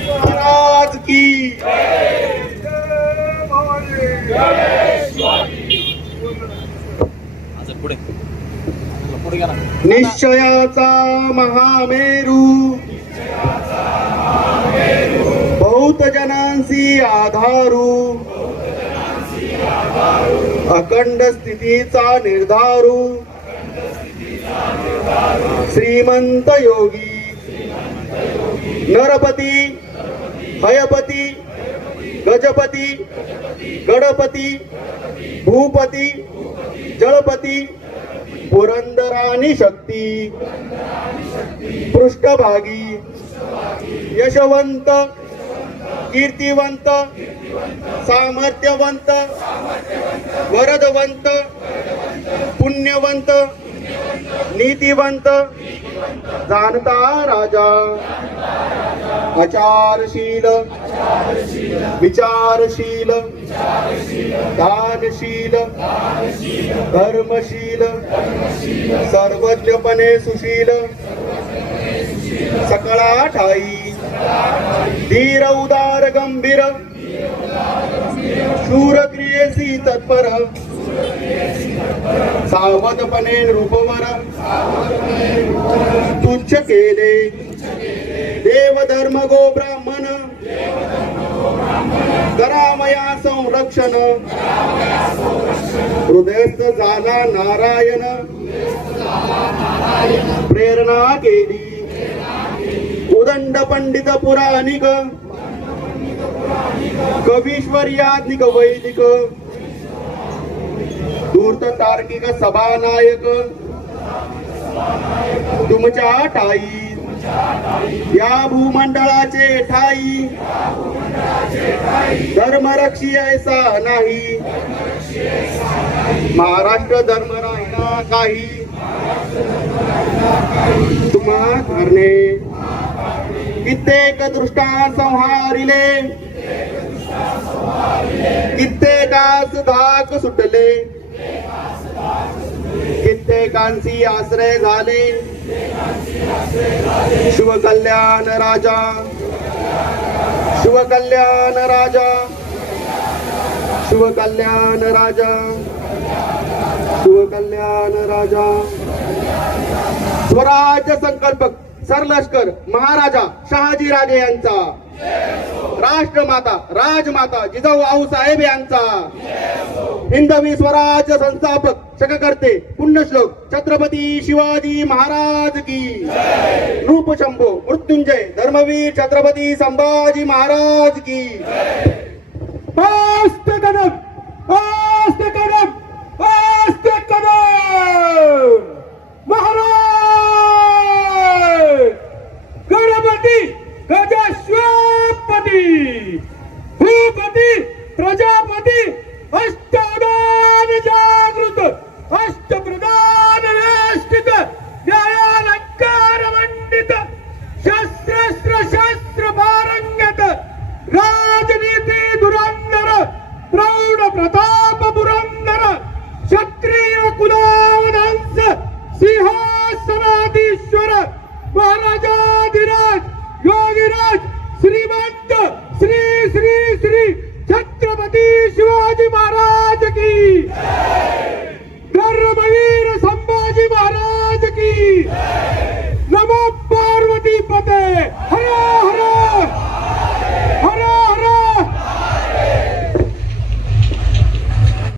महाराज की निश्चयाचा महामेरू बहुत जनांसी आधारू अखंड स्थितीचा निर्धारू श्रीमंत योगी नरपती हयपती गजपती गणपती भूपती जळपती पुरंदरानी शक्ती पृष्ठभागी यशवंत कीर्तिवंत सामर्थ्यवंत वरदवंत पुण्यवंत नीतिवंत जाणता राजा आचारशील विचारशील दानशील धर्मशील सर्वज्ञपणे सुशील सकळा ठाई धीर उदार गंभीर शूर क्रियेसी तत्पर सावधपणे रूपवर तुच्छ केले देव धर्म गो ब्राह्मण करामया संरक्षण हृदयस्थ झाला नारायण प्रेरणा केली उदंड पंडित पुराणिक कवीश्वर्यात्मिक वैदिक धूर्त तार्किक सभानायक तुमच्या ठाई या भूमंडळाचे ठाई धर्मरक्षी ऐसा नाही महाराष्ट्र धर्म राहिला काही तुम्हा करणे कित्येक दृष्टा संहारिले कित्येकास धाक सुटले कित्येकांची आश्रय झाले शिवकल्याण राजा शिवकल्याण राजा शिवकल्याण राजा शिवकल्याण राजा स्वराज्य संकल्पक सरलष्कर महाराजा शहाजी राजे यांचा राष्ट्रमाता राजमाता जिजाऊ आऊसाहेब यांचा हिंदवी स्वराज्य संस्थापक शककर्ते पुण्यश्लोक छत्रपती शिवाजी महाराज की रूपशंभो मृत्युंजय धर्मवीर छत्रपती संभाजी महाराज की आस्ते कदम आस्ते कदम आस्ते कदम